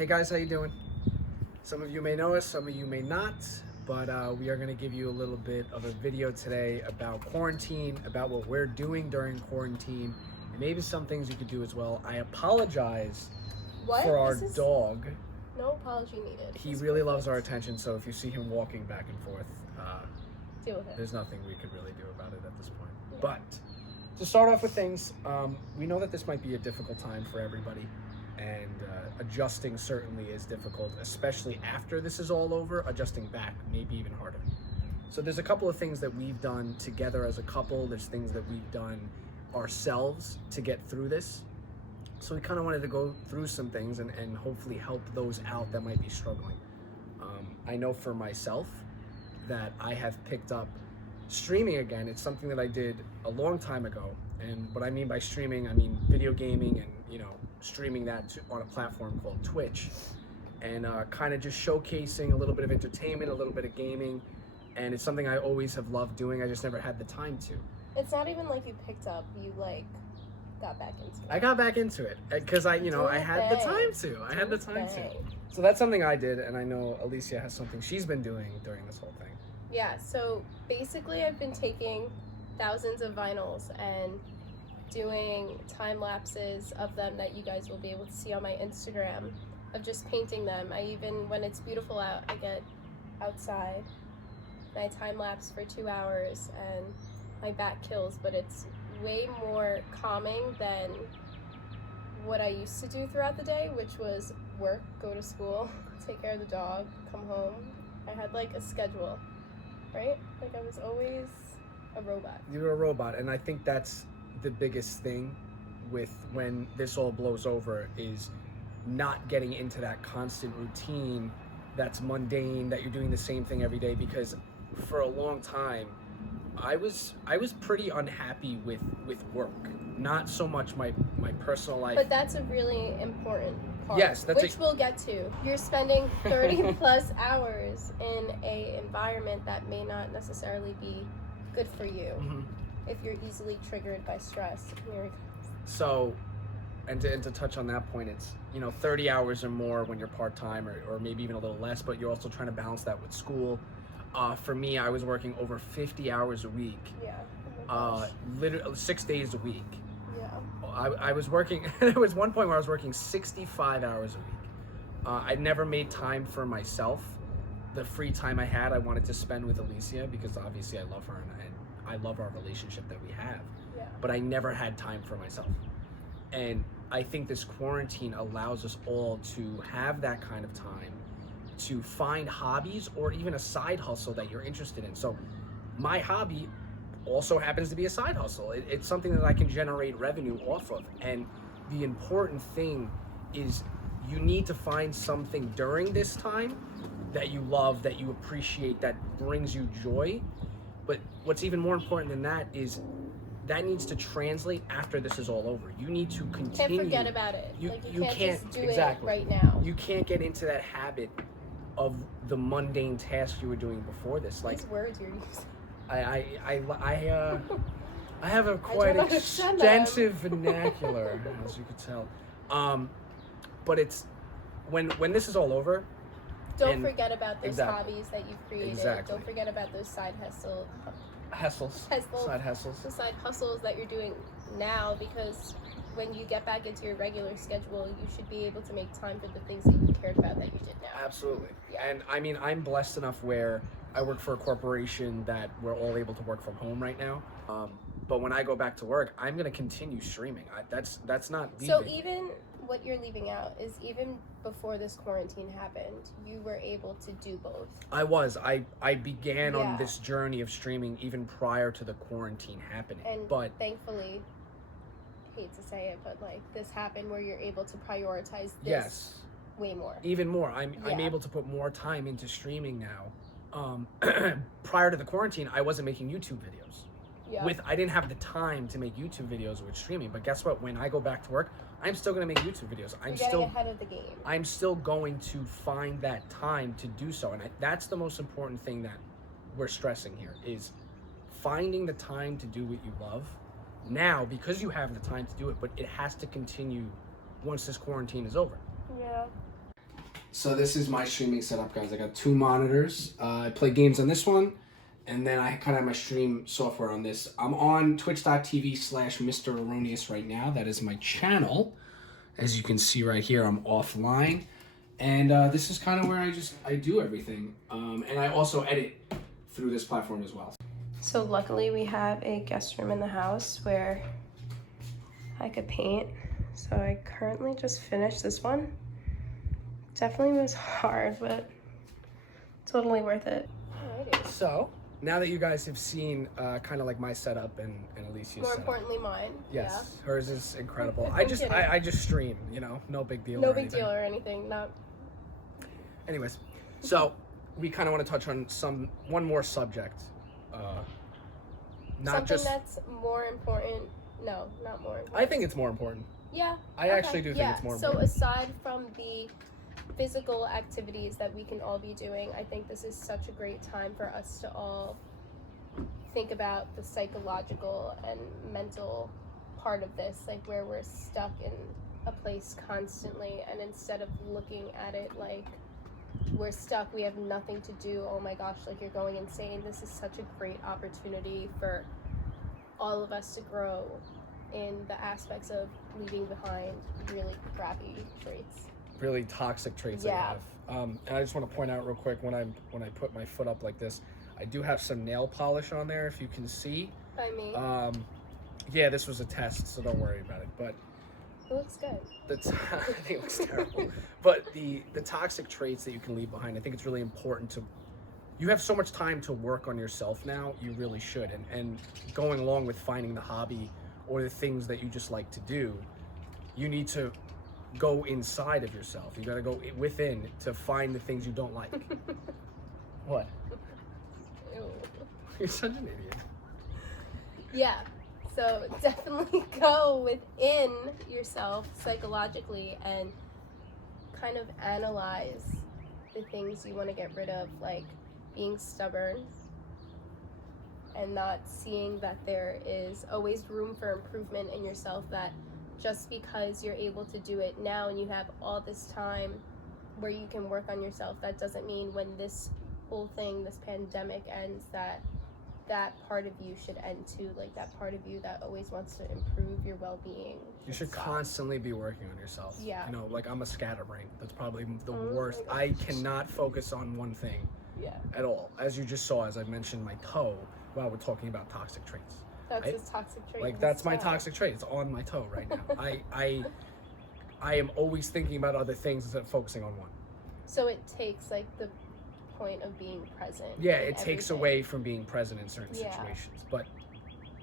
Hey guys, how you doing? Some of you may know us, some of you may not, but we are going to give you a little bit of a video today about quarantine, about what we're doing during quarantine, and maybe some things you could do as well. I apologize for our dog. No apology needed. He really loves our attention, so if you see him walking back and forth, deal with it. There's nothing we could really do about it at this point. Yeah. But to start off with things, we know that this might be a difficult time for everybody, and adjusting certainly is difficult, especially after this is all over. Adjusting back may be even harder. So there's a couple of things that we've done together as a couple. There's things that we've done ourselves to get through this. So we kind of wanted to go through some things and hopefully help those out that might be struggling. I know for myself that I have picked up streaming again. It's something that I did a long time ago. And what I mean by streaming, I mean video gaming and, streaming that on a platform called Twitch. And kind of just showcasing a little bit of entertainment, a little bit of gaming. And it's something I always have loved doing. I just never had the time to. It's not even like you picked up, you got back into it. I got back into it because I had the time to. So that's something I did, and I know Alicia has something she's been doing during this whole thing. Yeah, so basically I've been taking thousands of vinyls and doing time lapses of them that you guys will be able to see on my Instagram of just painting them. When it's beautiful out, I get outside and I time lapse for 2 hours and my back kills, but it's way more calming than what I used to do throughout the day, which was work, go to school, take care of the dog, come home. I had a schedule, right? I was always a robot. You were a robot, and I think that's the biggest thing with when this all blows over is not getting into that constant routine that's mundane, that you're doing the same thing every day, because for a long time I was pretty unhappy with work, not so much my personal life. But that's a really important part. Yes, which we'll get to. You're spending 30 plus hours in a environment that may not necessarily be good for you if you're easily triggered by stress. Here it comes. So, and to touch on that point, it's 30 hours or more when you're part-time, or maybe even a little less, but you're also trying to balance that with school. For me, I was working over 50 hours a week. Yeah. Literally 6 days a week. Yeah. I was working, there was one point where I was working 65 hours a week. I never made time for myself. The free time I had, I wanted to spend with Alicia, because obviously I love her and I love our relationship that we have. Yeah. But I never had time for myself. And I think this quarantine allows us all to have that kind of time to find hobbies or even a side hustle that you're interested in. So my hobby also happens to be a side hustle. It's something that I can generate revenue off of. And the important thing is you need to find something during this time that you love, that you appreciate, that brings you joy. But what's even more important than that is that needs to translate after this is all over. You need to continue. You can't forget about it. You can't just do exactly. it right now. You can't get into that habit of the mundane tasks you were doing before this. These words you're using. I have a quite extensive vernacular, as you could tell. But it's when this is all over. Don't forget about those hobbies that you've created. Exactly. Don't forget about those side hustles. Side hustles. The side hustles that you're doing now, because when you get back into your regular schedule, you should be able to make time for the things that you cared about that you did now. Absolutely. Yeah. And I mean, I'm blessed enough where I work for a corporation that we're all able to work from home right now. But when I go back to work, I'm going to continue streaming. That's not leaving. So even what you're leaving out is even before this quarantine happened, you were able to do both. I was. I began on this journey of streaming even prior to the quarantine happening. But thankfully, hate to say it, but this happened where you're able to prioritize this way more. Even more. I'm able to put more time into streaming now. Prior to the quarantine, I wasn't making YouTube videos. Yeah. I didn't have the time to make YouTube videos with streaming. But guess what? When I go back to work, I'm still going to make YouTube videos. You're getting ahead of the game. I'm still going to find that time to do so. And that's the most important thing that we're stressing here, is finding the time to do what you love now, because you have the time to do it, but it has to continue once this quarantine is over. Yeah. So this is my streaming setup, guys. I got 2 monitors. I play games on this one, and then I kind of have my stream software on this. I'm on twitch.tv/Mr. Erroneous right now. That is my channel. As you can see right here, I'm offline. And this is kind of where I do everything. And I also edit through this platform as well. So luckily we have a guest room in the house where I could paint. So I currently just finished this one. Definitely was hard, but totally worth it. Alrighty. So, now that you guys have seen kind of like my setup and Alicia's More setup. importantly, mine. Yes, hers is incredible. I'm kidding. I just stream, you know, no big deal. No or big anything. deal or anything. Not. Anyways, so we kind of want to touch on one more subject. Not Something just. that's more important. No, not more important. I think it's more important. Yeah. I actually do think it's more important. So aside from the physical activities that we can all be doing, I think this is such a great time for us to all think about the psychological and mental part of this, like where we're stuck in a place constantly, and instead of looking at it like we're stuck, we have nothing to do, oh my gosh, like you're going insane, this is such a great opportunity for all of us to grow in the aspects of leaving behind really crappy traits. Really toxic traits that Yeah. I have. And I just want to point out real quick, when I put my foot up like this, I do have some nail polish on there, if you can see. I mean, Yeah, this was a test, so don't worry about it. But it looks good. I think it looks terrible. But the toxic traits that you can leave behind, I think it's really important to. You have so much time to work on yourself now. You really should, and going along with finding the hobby or the things that you just like to do, you need to go inside of yourself. You got to go within to find the things you don't like. What? Ew. You're such an idiot. Yeah, so definitely go within yourself psychologically and kind of analyze the things you want to get rid of, like being stubborn and not seeing that there is always room for improvement in yourself, that just because you're able to do it now and you have all this time where you can work on yourself, that doesn't mean when this whole thing, this pandemic ends, that part of you should end too. Like that part of you that always wants to improve your well-being. You should constantly be working on yourself. Yeah. You know, like I'm a scatterbrain. That's probably the Oh worst. my I gosh. cannot focus on one thing Yeah, at all. As you just saw, as I mentioned my toe, while we're talking about toxic traits. that's I- his toxic trait. Like his that's my style. toxic trait. It's on my toe right now. I am always thinking about other things instead of focusing on one. So it takes like the point of being present. Yeah, in it takes everything. away from being present in certain Yeah. situations. But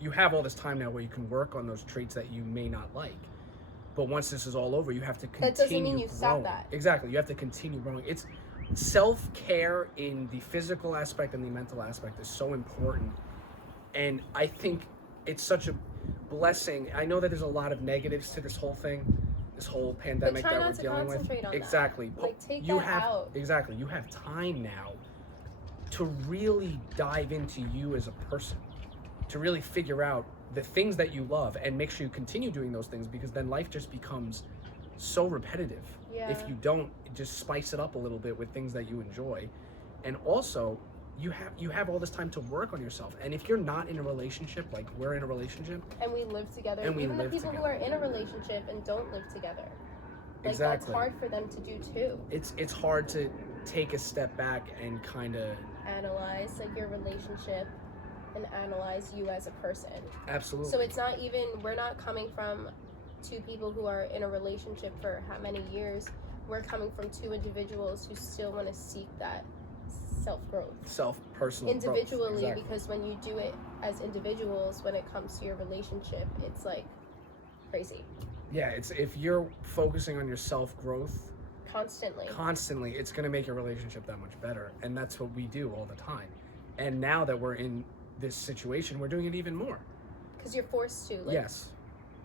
you have all this time now where you can work on those traits that you may not like. But once this is all over, you have to continue That doesn't mean you stop growing. that. Exactly. You have to continue growing. It's self-care in the physical aspect and the mental aspect is so important. And I think it's such a blessing. I know that there's a lot of negatives to this whole thing, this whole pandemic try that not we're to dealing with. concentrate on that. Exactly. But Like, take you that have out. exactly. You have time now to really dive into you as a person, to really figure out the things that you love and make sure you continue doing those things, because then life just becomes so repetitive. Yeah. If you don't just spice it up a little bit with things that you enjoy. And also you have all this time to work on yourself. And if you're not in a relationship, like we're in a relationship, And we live together. And we Even the live people who together. are in a relationship and don't live together. Like Exactly. that's hard for them to do too. it's hard to take a step back and kind of Analyze like your relationship and analyze you as a person. absolutely. So it's not even, we're not coming from two people who are in a relationship for how many years. We're coming from two individuals who still want to seek that self-growth personal individually, growth. Exactly. because when you do it as individuals, when it comes to your relationship, it's like crazy. Yeah, it's if you're focusing on your self-growth Constantly. it's going to make your relationship that much better, and that's what we do all the time. And now that we're in this situation, we're doing it even more. Because you're forced to. Like, Yes,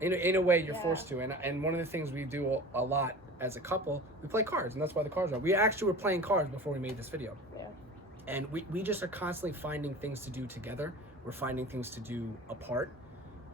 in a way you're Yeah. forced to. And one of the things we do a lot as a couple, we play cards, and that's why the cards are. We actually were playing cards before we made this video. Yeah. And we just are constantly finding things to do together. We're finding things to do apart.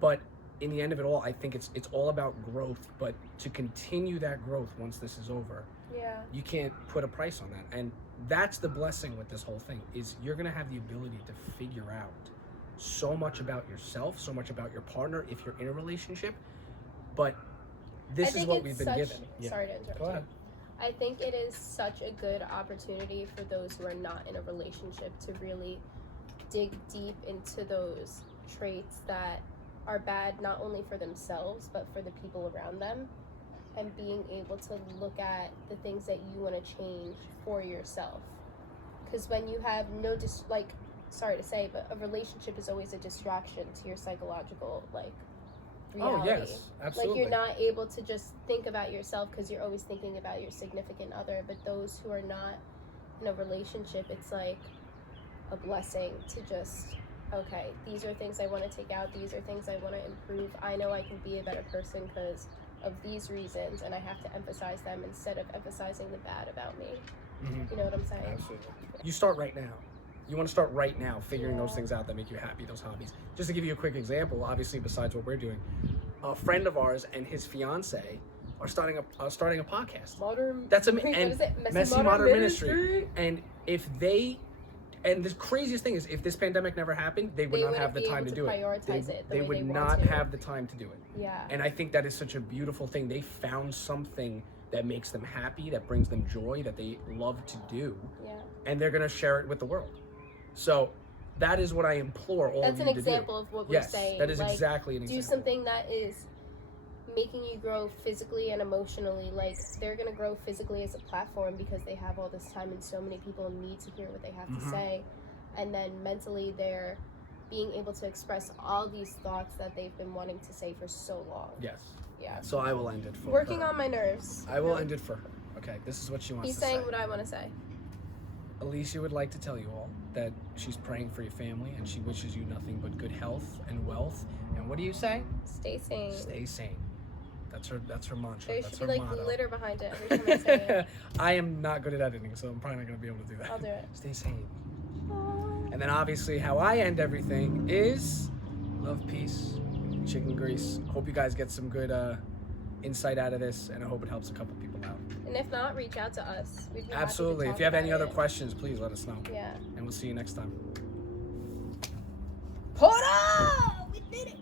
But in the end of it all, I think it's all about growth. But to continue that growth once this is over, Yeah. you can't put a price on that. And that's the blessing with this whole thing, is you're gonna have the ability to figure out so much about yourself, so much about your partner if you're in a relationship. But this is what we've been given. Yeah. Sorry to interrupt Go ahead. you. I think it is such a good opportunity for those who are not in a relationship to really dig deep into those traits that are bad not only for themselves but for the people around them, and being able to look at the things that you want to change for yourself. Because when you have no sorry to say, but a relationship is always a distraction to your psychological reality. Oh yes, absolutely. Like, you're not able to just think about yourself because you're always thinking about your significant other. But those who are not in a relationship, it's like a blessing to just, okay, these are things I want to take out, these are things I want to improve. I know I can be a better person because of these reasons, and I have to emphasize them instead of emphasizing the bad about me. Mhm. You know what I'm saying? Absolutely. You start right now. You want to start right now figuring those Yeah. things out that make you happy, those hobbies. Just to give you a quick example, obviously besides what we're doing, a friend of ours and his fiance are starting a podcast. Modern. That's What is it? Messy Modern Ministry. And if they, and the craziest thing is, if this pandemic never happened, they would not have the time to do it. Prioritize it. They would want not to. have the time to do it. Yeah. And I think that is such a beautiful thing. They found something that makes them happy, that brings them joy, that they love to do, Yeah. and they're gonna share it with the world. So that is what I implore all That's of an you to do. example of what we're Yes, saying. that is Like, exactly an example. do something that is making you grow physically and emotionally. Like, they're gonna grow physically as a platform because they have all this time and so many people need to hear what they have to Mhm. say. And then mentally, they're being able to express all these thoughts that they've been wanting to say for so long. Yes. Yeah. So I will end it for Working her. on my nerves. I will end it for her. Okay, this is what she wants He's to saying say. what I want to say. Alicia would like to tell you all that she's praying for your family and she wishes you nothing but good health and wealth. And what do you say? Stay sane. Stay sane. That's her mantra. There That's should her be like motto. glitter behind it every time I say it. I am not good at editing, so I'm probably not going to be able to do that. I'll do it. Stay sane. And then obviously how I end everything is love, peace, chicken grease. Hope you guys get some good insight out of this, and I hope it helps a couple people out. And if not, reach out to us. We'd be happy to Absolutely. If talk you have any about other it. questions, please let us know. Yeah. And we'll see you next time. Hold on! We did it!